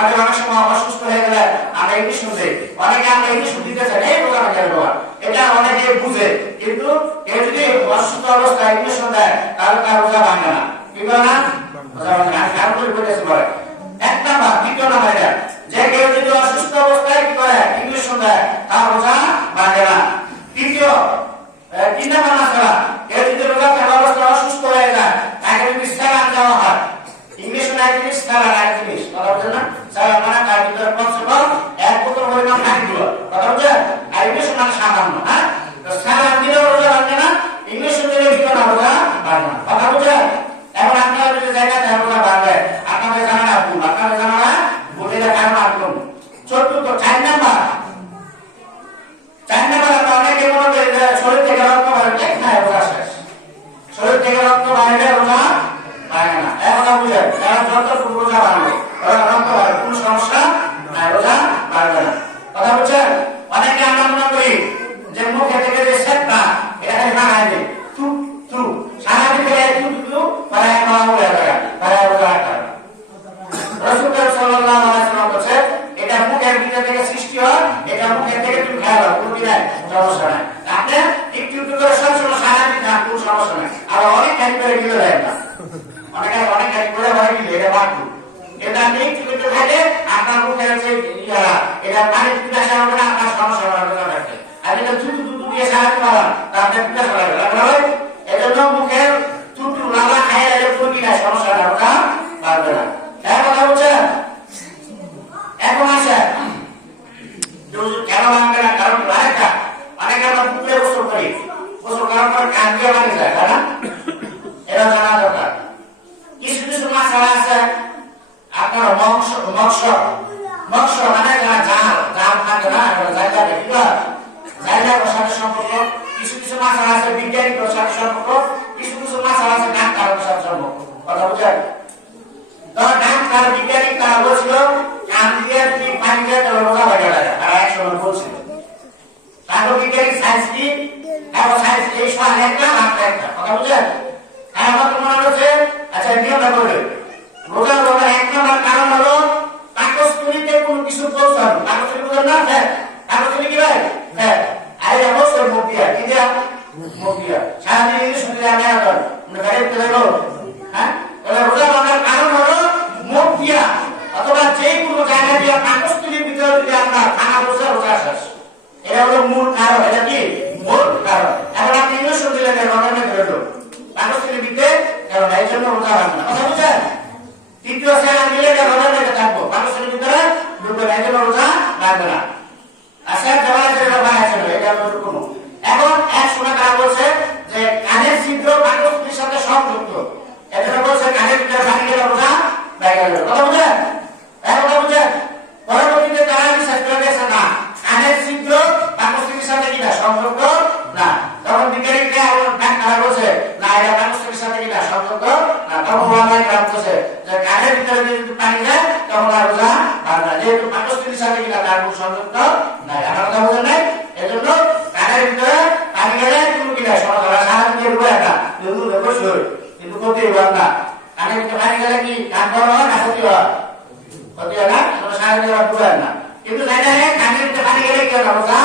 আমাদের অনেক সময় অসুস্থ হয়ে গেলে আমরা ইঞ্জেকশন দিই, অনেকে আমরা ইঞ্জেকশন দিতে চাই এই রোজা ভাঙে বাবা, এটা অনেকে বুঝে, কিন্তু কেউ যদি অসুস্থ অবস্থায় ইঞ্জেকশন দেয় তাহলে তার রোজা ভাঙে না, কি বলে না রোজা ভাঙে না। কারণ করে বলেছে বলে এক নাম্বার, দ্বিতীয় নাম্বার এটা যে কেউ যদি অসুস্থ অবস্থায় কি করে ইঞ্জেকশন দেয় তার রোজা ভাঙে না। তৃতীয় তিন নাম্বার মাসলা, কেউ যদি রোজা থাকা অবস্থায় অসুস্থ হয়ে যায় তাকে যদি স্যালান দেওয়া হয়, ইংলিশ না জিনিস স্যালান আর জিনিস, কথা বলছেন না, স্যালান মানে তার ভিতরে কমসে কম এক বোতল পরিমাণ পানি দিল, কথা বলছেন, আর ইংলিশ মানে সামান্য, হ্যাঁ তো স্যালান দিলেও রোজা ভাঙে না, ইংলিশ দিলে ভিতরে না রোজা ভাঙে না, কথা বলছেন। এখন আপনারা যদি জায়গায় রোজা ভাঙবে আপনাদের জানা না ভুল, আপনাদের জানা না ভুল, এটা কারণ আপন। চতুর্থ চার নাম্বার আমরা অনেকে মনে করি যে শরীর থেকে রক্ত বাইরে খায় রোজা শেষ, শরীর থেকে রক্ত বাইরে রোজা ভাঙে না, এখন বুঝেন যারা যতটুকু রোজা ভাঙবে রক্ত বাইরে কোনো সমস্যা নাই, রোজা ভাঙবে না, কথা বলছেন। অনেকে আমরা মনে করি যে মুখে থেকে যে সেটটা এটা খালি ভাঙায় দেয়, চুপ চুপ সারা দিকে চুপ চুপ প্রায় রোজা একটা রাসূল সাল্লাল্লাহু আলাইহি ওয়াসাল্লাম বলেছে এটা মুখের ভিতর থেকে সৃষ্টি হয়, এটা মুখের থেকে তুমি খাও প্রতি নাই সমস্যা নাই, আপনি একটু একটু করে সবসময় সারা দিন খান কোনো সমস্যা নাই, আর অনেক খাই করে গিলে দেয় না, অনেক খাই করে ভয় গিলে এটা বাড়তো, এটা আপনি একটু একটু খাইলে আপনার মুখের যে এটা পানি পিপাসা হবে না, আপনার সমস্যা হবে না, আর এটা চুটু চুটু দিয়ে সারা দিন পাবেন তা আপনার পিপাসা হবে, এজন্য মুখের চুটু লালা খাইয়ে এটা প্রতি নাই সমস্যা না, ওটা পারবে না, কথা বলছেন। এখন আসে কেন ভাঙবে না, কারণ একটা অনেকে আমরা পুকুরে গোসল করি, গোসল করার পর কান দিয়ে ভাঙে যায়, তাই না, এটা জানা দরকার। কিছু কিছু মাছ আছে আপনার মৎস্য মানে যারা জাল থাকে না জায়গা জায়গার সাথে সম্পর্ক, কিছু কিছু মাছ আছে বিজ্ঞানীর সাথে সম্পর্ক, কিছু কিছু মাছ আছে ডাক্তারের সাথে সম্পর্ক, কথা বুঝেন। ডাক্তার বিজ্ঞানী তারা বলছিল কান দিয়ে পানি দিয়ে রোজা ভাঙে লাগে, তারা একসময় বলছিল, তারপর বিজ্ঞানী সায়েন্স কি এখন সায়েন্স এই সব একটা মাত্রা একটা, কথা বুঝলেন। আমার তো মনে হচ্ছে আচ্ছা নিয়মটা করবে রোজা রোজা এক নম্বর কারণ হলো পাকস্থলীতে কোনো কিছু পৌঁছানো, পাকস্থলী বুঝলেন না, হ্যাঁ পাকস্থলী কি ভাই, হ্যাঁ আর অবশ্যই মুখ দিয়া কি দিয়া মুখ দিয়া সারাদিন শুনলে আমি এখন গাড়ি চলে গেল, হ্যাঁ রোজা ভাঙার কারণ হলো মুখ দিয়া অথবা যে কোনো জায়গা দিয়া পাকস্থলীর ভিতরে যদি আপনার খানা বসে রোজা শেষ, এটা হলো মূল কারণ, এটা কি মূল কারণ। এখন আপনি ইঞ্জেকশন দিলেন রোজাটা ধরে দেবো পাকস্থলীর ভিতরে, কারণ এই জন্য রোজা ভাঙবে না, কথা বুঝছেন। তৃতীয় স্যালান দিলে রোজা লেগে থাকবো পাকস্থলীর ভিতরে ঢুকবে না, এই জন্য রোজা ভাঙবে না। আচ্ছা জমা আছে এটা কোনো এখন এক সময় তারা বলছে যে কানের ছিদ্র পাকস্থলীর সাথে সংযুক্ত, এজন্য বলছে কানের ভিতরে পানি গেলে রোজা ভেঙে গেল, কথা বুঝলেন, কথা বুঝলেন। পরবর্তীতে তারা বিশ্বাস করে গেছে না কানের ছিদ্র পাকস্থলীর সাথে কিনা সংযুক্ত না, তখন বিজ্ঞানীরা ডাক্তার বলছে না এটা পাকস্থলীর সাথে কিনা সংযুক্ত না, তখন ওলামায়ে কেরাম বলছে যে কানের ভিতরে যদি পানি যায় তখন আর রোজা ভাঙবে না, যেহেতু পাকস্থলীর সাথে কিনা তার কোনো সংযুক্ত নাই, আমার কথা বুঝলেন নাই। এজন্য কানের ভিতরে পানি গেলে কোনো কিনা সমস্যা সারা দিকে রুবে না, কিন্তু ক্ষতি হবে না, কানের ভিতরে পানি গেলে কি কান বড় হয় না ক্ষতি হয়, ক্ষতি হয় না, সারা দিকে রুবে না, কিন্তু কানের ভিতরে পানি গেলে কি হবে রোজা